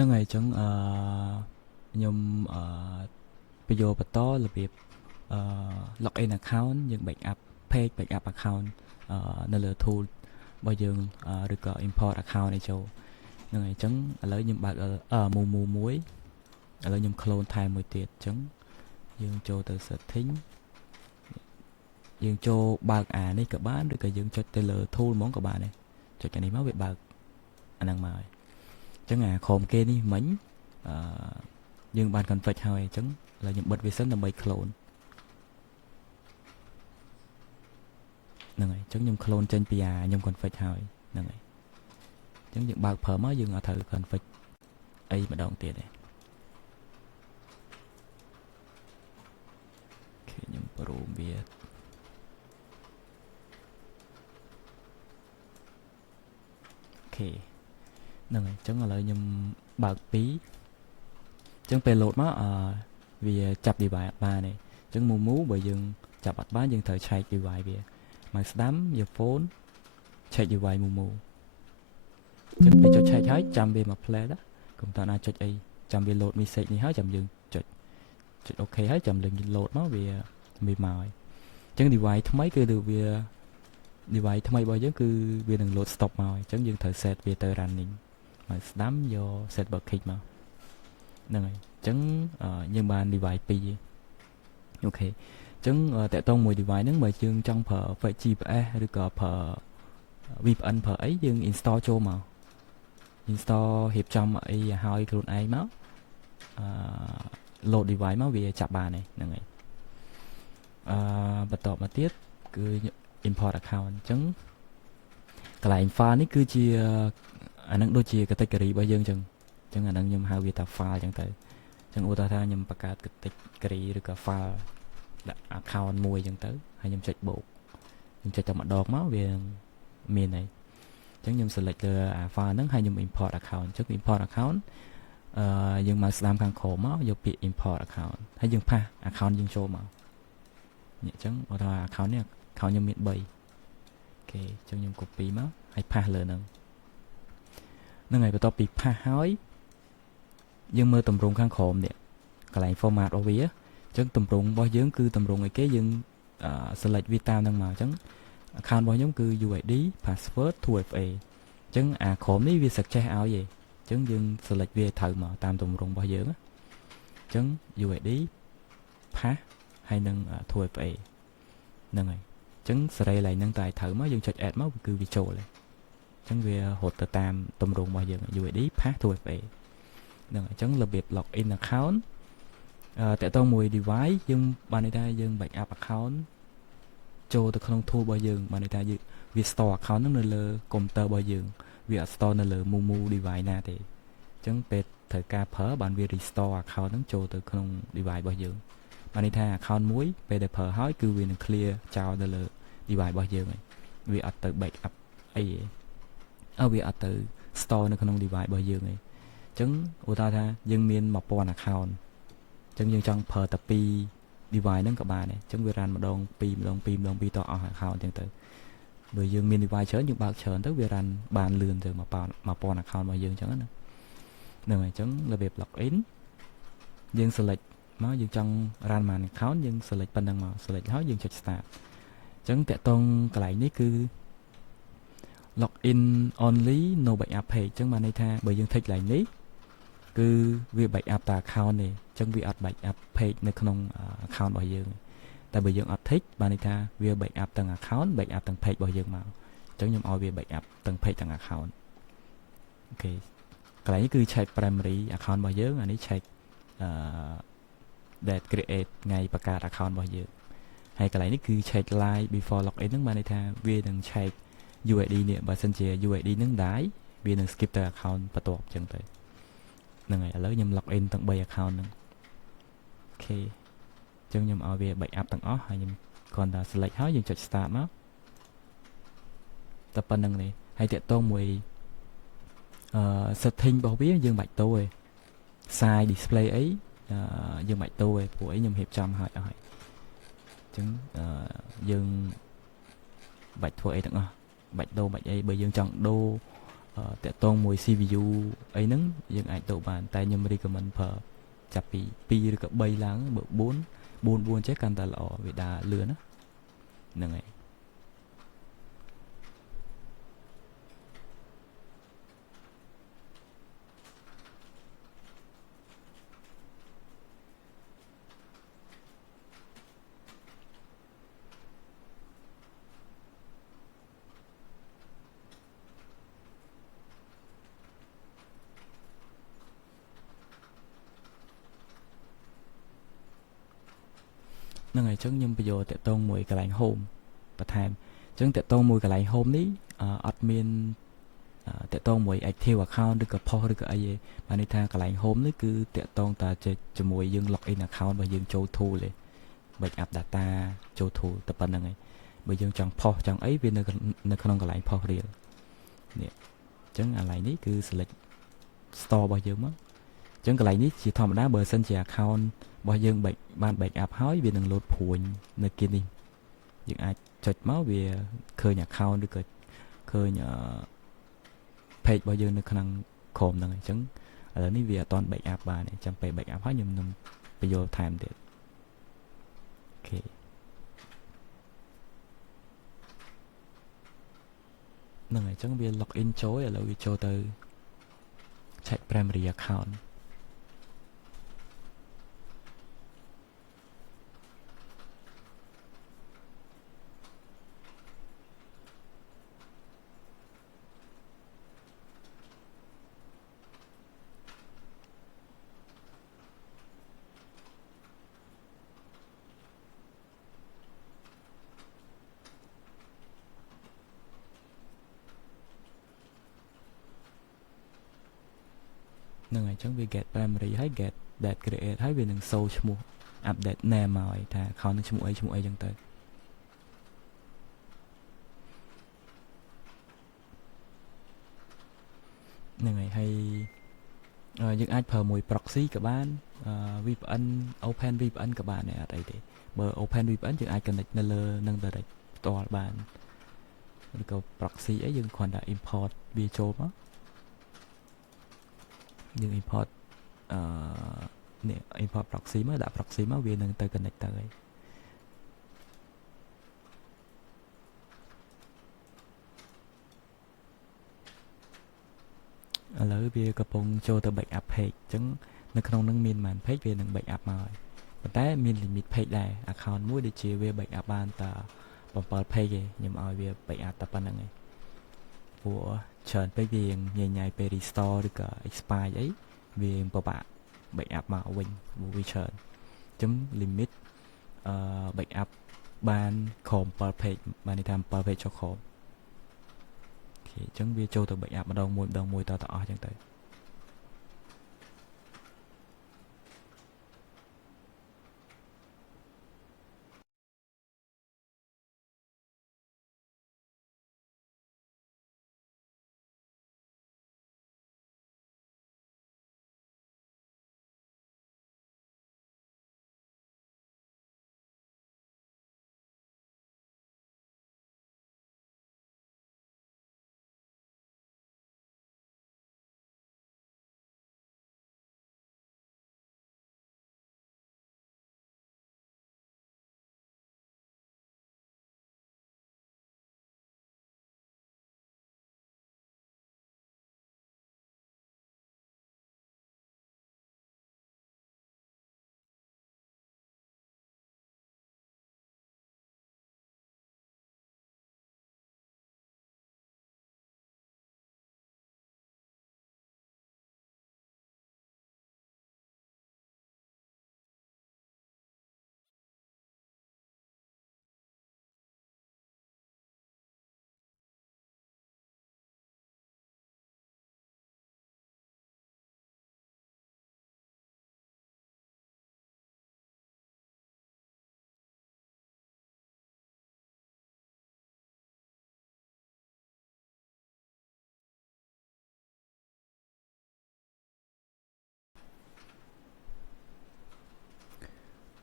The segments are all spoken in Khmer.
នឹងហើយចឹងខ្ញុំបញ្ចូលបន្តរបៀបlogin account យើង backup page backup account នៅលើ tool របស់យើងឬក៏ import account ឲ្យចូលហ្នឹងហើយចឹងឥឡូវខ្ញុំបើកមួយឥឡូវខ្ញុំ clone ថែមមួយទៀតចឹងយើងចូលទៅ setting យើងចូលបើកអានេះក៏បានឬក៏យើងចុចទៅលើ tool ហ្មងក៏បានដែរចុចអានេះមកវាបើកអាហ្នឹងមកហើយចឹងអាក្រុមគេនេះមិញយើងបាន config ហើយអញ្ចឹងឥឡូវខ្ញុំបិទវាសិនដើម្បី clone ហ្នឹងហើយអញ្ចឹងខ្ញុំ clone ចេញពីអាខ្ញុំ config ហើយហ្នឹងហើយអញ្ចឹងយើងបើកប្រើមកយើងអត់ត្រូវ config អីម្ដងទៀតទេខ្ញុំប្រូមវាអូខេហ្នឹងហើយអញ្ចឹងឥឡូវខ្ញុំបើកពីអញ្ចឹងពេល load មកវាចាប់ device អត់បានទេអញ្ចឹងមូបើយើងចាប់អត់បានយើងត្រូវឆែក device វាមកស្ដាំ earphone ឆែក device មូអញ្ចឹងពេលចុចឆែកហើយចាំវាមក play ណាកុំតើណាចុចអីចាំវា load message នេះហើយចាំយើងចុចអូខេហើយចាំលេង load មកវាមកហើយអញ្ចឹង device ថ្មីគឺវា device ថ្មីរបស់យើងគឺវានឹង load stop មកហើយអញ្ចឹងយើងត្រូវ set វាទៅ running មកស្ដាំយក set bug kick មកហ្នឹងហើយអញ្ចឹងយើងបាន device 2អូខេអញ្ចឹងតកតងមួយ device ហ្នឹងបើយើងចង់ប្រើ GPS ឬក៏ប្រើ VPN ប្រើអីយើង install ចូលមក install រៀបចំអីឲ្យហើយខ្លួនឯងមកload device មកវាចាប់បានហ្នឹងហើយបន្តមកទៀតគឺ import account អញ្ចឹងកន្លែង file នេះគឺជាអានឹងដូចជា category របស់យើងអញ្ចឹងអានឹងខ្ញុំហៅវាថា file អញ្ចឹងទៅអញ្ចឹងឧទាហរណ៍ថាខ្ញុំបង្កើត category ឬក៏ file ដាក់ account មួយអញ្ចឹងទៅហើយខ្ញុំចុចបូកខ្ញុំចុចតែម្ដងមកវាមានហើយអញ្ចឹងខ្ញុំ select លើអា file ហ្នឹងហើយខ្ញុំ import account អញ្ចឹង import account យើងមកស្ដាំខាងក្រោមមកយកពាក្យ import account ហើយយើងផាស account យើងចូលមកនេះអញ្ចឹងឧទាហរណ៍ account នេះ account ខ្ញុំមាន3អូខេអញ្ចឹងខ្ញុំ copy មកហើយផាសលើហ្នឹងហើយបន្ទាប់ពីផាសហើយយើងមើលទម្រង់ខាងក្រោមនេះកន្លែង format របស់វាអញ្ចឹងទម្រង់របស់យើងគឺទម្រង់អីគេយើងselect វាតាមហ្នឹងមកអញ្ចឹង account របស់ខ្ញុំគឺ UID password 2FA អញ្ចឹងអាក្រោមនេះវា suggest ឲ្យឯងអញ្ចឹងយើង select វាត្រូវមកតាមទម្រង់របស់យើងអញ្ចឹង UID pass ហើយនឹង 2FA ហ្នឹងហើយអញ្ចឹងសេរីឡើងហ្នឹងតែឲ្យត្រូវមកយើងចុច add មកគឺវាចូលហើយអញ្ចឹងវារត់ទៅតាមទម្រង់របស់យើង UID pass 2FA ហ្នឹងហើយអញ្ចឹងរបៀប login account តើតើមួយ device យើងបានន័យថាយើង backup account ចូលទៅក្នុង tool របស់យើងបានន័យថាវា store account ហ្នឹងនៅលើ computer របស់យើងវាអត់ store នៅលើ Mumu device ណាទេអញ្ចឹងពេលត្រូវការប្រើបានវា restore account ហ្នឹងចូលទៅក្នុង device របស់យើងបានន័យថា account មួយពេលដែលប្រើហើយគឺវានឹង clear ចោលទៅលើ device របស់យើងហើយវាអត់ទៅ backup អីទេវាអត់ទៅ store នៅក្នុង device របស់យើងទេអញ្ចឹងឧទាហរណ៍ថាយើងមាន 1000 account អញ្ចឹងយើងចង់ប្រើតែ2 device ហ្នឹងក៏បានដែរអញ្ចឹងវា run ម្ដង2តអស់ account អញ្ចឹងទៅបើយើងមាន device ច្រើនយើងបើកច្រើនទៅវា run បានលឿនទៅ1000 account របស់យើងអញ្ចឹងណាហ្នឹងហើយអញ្ចឹងរបៀប login យើង select មកយើងចង់ run មួយ account យើង select ប៉ុណ្្នឹងមក select ហើយយើងចុច start អញ្ចឹងតាក់ទងកន្លែងនេះគឺ login only no backup page អញ្ចឹងបានន័យថាបើយើង take កន្លែងនេះគឺវា backup តែ account ទេអញ្ចឹងវាអត់ backup page នៅក្នុង account របស់យើងតែបើយើងអត់ take បានន័យថាវា backup ទាំង account backup ទាំង page របស់យើងមកអញ្ចឹងខ្ញុំឲ្យវា backup ទាំង page ទាំង account អូខេកន្លែងនេះគឺ check primary account របស់យើងអានេះ check that create ថ្ងៃបង្កើត account របស់យើងហើយកន្លែងនេះគឺ check live before login ហ្នឹងបានន័យថាវានឹង check UID នេះបើសិនជា UID ហ្នឹងដែរវានឹង skip ទៅ account បន្ទាប់អញ្ចឹងទៅហ្នឹងហើយឥឡូវខ្ញុំ login ទាំង3 account ហ្នឹងអូខេអញ្ចឹងខ្ញុំឲ្យវា backup ទាំងអស់ហើយខ្ញុំគ្រាន់តែ select ហើយយើងចុច start មកតែប៉ុណ្្នឹងទេហើយតាក់ទងមួយsetting របស់វាយើងបាច់តូទេ size display អីយើងបាច់តូទេព្រោះអីខ្ញុំរៀបចំឲ្យអស់ហើយអញ្ចឹងយើងបាច់ធ្វើអីទាំងអស់បាច់ដូរបាច់អីបើយើងចង់ដូរ តាក់ទងមួយ CPU អីហ្នឹងយើងអាចដូរបានតែខ្ញុំ recommend ប្រើចាប់ពី2ឬក៏3ឡើងបើ4ចេះកាន់តែល្អវាដើរលឿនណាហ្នឹងហើយហ្នឹងហើយអញ្ចឹងខ្ញុំបញ្យកតាក់ទងមួយកន្លែង home បន្ថែមអញ្ចឹងតាក់ទងមួយកន្លែង home នេះអត់មានតាក់ទងមួយ active account ឬក៏ post ឬក៏អីទេបានន័យថាកន្លែង home នេះគឺតាក់ទងតែជាមួយយើង login account របស់យើងចូល tool ទេ backup data ចូល tool តែប៉ុណ្្នឹងឯងបើយើងចង់ post ចង់អីវានៅក្នុងកន្លែង post រៀលនេះអញ្ចឹងកន្លែងនេះគឺ select store របស់យើងមកអញ្ចឹងកន្លែងនេះជាធម្មតាបើសិនជា account របស់យើងបាន backup ហើយវានឹង load ព្រួយនៅគៀននេះយើងអាចចុចមកវាឃើញ account ឬក៏ឃើញpage របស់យើងនៅក្នុង Chrome ហ្នឹងអញ្ចឹងឥឡូវនេះវាអត់ទាន់ backup បានទេចាំពេល backup ហើយខ្ញុំនឹងបញ្ចូលថែមទៀតអូខេហ្នឹងហើយអញ្ចឹងវា login ចូលឥឡូវវាចូលទៅ check primary accountហ្នឹងហើយអញ្ចឹងវា get primary ហើយ get that create ហើយវានឹង show ឈ្មោះ update name មកឲ្យថា account នឹងឈ្មោះអីអញ្ចឹងទៅហ្នឹងហើយយើងអាចប្រើមួយ proxy ក៏បានVPN Open VPN ក៏បានដែរអត់អីទេបើ Open VPN យើងអាច connect នៅលើនឹង direct ផ្ទាល់បានឬក៏ proxy អីយើងគ្រាន់តែ import វាចូលមកយើង import import proxy មកដាក់ proxy មកវានឹងទៅ connect ទៅហើយឥឡូវវាកំពុងចូលទៅ backup page អញ្ចឹងនៅក្នុងនឹងមានប៉ុន្មាន page វានឹង backup មកហើយប៉ុន្តែមាន limit page ដែរ account មួយដូចជាវា backup បានតែ7 page ទេខ្ញុំឲ្យវា backup តែប៉ុណ្្នឹងឯងព្រោះច្រើនពេកវាញញ៉ៃពេល restore ឬក៏ expire អីវាពិបាក backup មកវិញវាច្រើនអញ្ចឹង limit backup បានក្រោម7 page បានន័យថា7 page ចុះក្រោមអញ្ចឹងវាចូលទៅ backup ម្ដងមួយតអស់អញ្ចឹងទៅ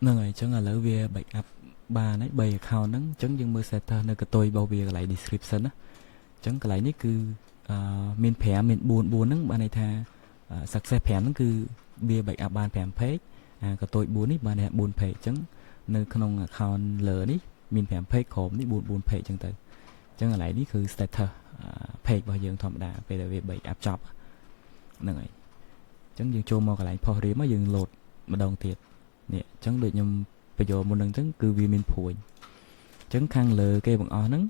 ហ្នឹងហើយអញ្ចឹងឥឡូវវា backup បានហើយ3 account ហ្នឹងអញ្ចឹងយើងមើល status នៅកតុយរបស់វាកន្លែង description ណាអញ្ចឹងកន្លែងនេះគឺ មាន5មាន4ហ្នឹងបានន័យថា success 5ហ្នឹងគឺវា backup បាន5 page កតុយ4នេះបានន័យថា4 page អញ្ចឹងនៅក្នុង account លើនេះមាន5 page ក្រោមនេះ4 page អញ្ចឹងទៅអញ្ចឹងកន្លែងនេះគឺ status page របស់យើងធម្មតាពេលដែលវា backup ចប់ហ្នឹងហើយអញ្ចឹងយើងចូលមកកន្លែង post real មកយើង load ម្ដងទៀតនេះអញ្ចឹងដូចខ្ញុំបញ្ចូលមុនហ្នឹងអញ្ចឹងគឺវាមានព្រួយអញ្ចឹងខាងលើគេបង្អស់ហ្នឹង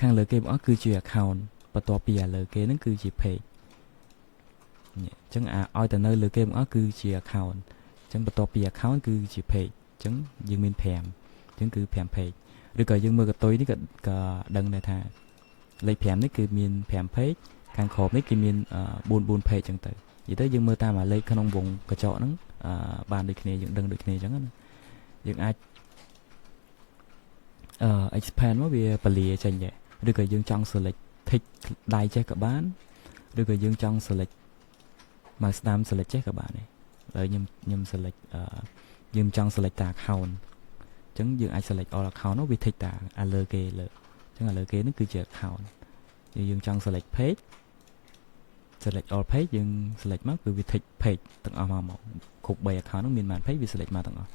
ខាងលើគេបង្អស់គឺជា account បន្ទាប់ពីលើគេហ្នឹងគឺជា page នេះអញ្ចឹងឲ្យទៅនៅលើគេបង្អស់គឺជា account អញ្ចឹងបន្ទាប់ពី account គឺជា page អញ្ចឹងយើងមាន5អញ្ចឹងគឺ5 page ឬក៏យើងមើលកតុយនេះក៏ដឹងដែរថាលេខ5នេះគឺមាន5 page ខាងក្រោមនេះគឺមាន4 page អញ្ចឹងទៅនិយាយទៅយើងមើលតាមលេខក្នុងវងកញ្ចក់ហ្នឹងបានដូចគ្នាយើងដឹងដូចគ្នាអញ្ចឹងណាយើងអាចexpand មកវាពលាចេញដែរឬក៏យើងចង់ select tick ដៃចេះក៏បានឬក៏យើងចង់ select មកស្ដាំ select ចេះក៏បានដែរហើយខ្ញុំ select យើងចង់ select តា account អញ្ចឹងយើងអាច select all account នោះវា tick តាលើគេលើអញ្ចឹងលើគេនេះគឺជា account យើងចង់ select page select all page យើង select មកគឺវា tick page ទាំងអស់មកគ្រប់3 account នោះមានប៉ុន្មាន page វា select មកទាំងអស់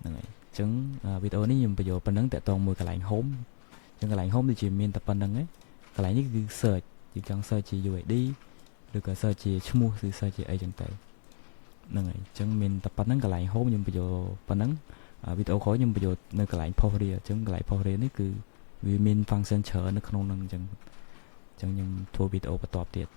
ហ្នឹងហើយអញ្ចឹងវីដេអូនេះខ្ញុំបញ្ចូលប៉ុណ្ណឹងតាក់ទងមួយកន្លែង home អញ្ចឹងកន្លែង home ដូចជាមានតែប៉ុណ្្នឹងឯងកន្លែងនេះគឺ search យើងចង់ search ជា UID ឬក៏ search ជាឈ្មោះឬ search ជាអីចឹងទៅហ្នឹងហើយអញ្ចឹងមានតែប៉ុណ្្នឹងកន្លែង home ខ្ញុំបញ្ចូលប៉ុណ្្នឹងវីដេអូក្រោយខ្ញុំបញ្ចូលនៅកន្លែង post real អញ្ចឹងកន្លែង post real នេះគឺវាមាន function ច្រើននៅក្នុងហ្នឹងអញ្ចឹងខ្ញុំធ្វើវីដេអូបន្ទាប់ទៀត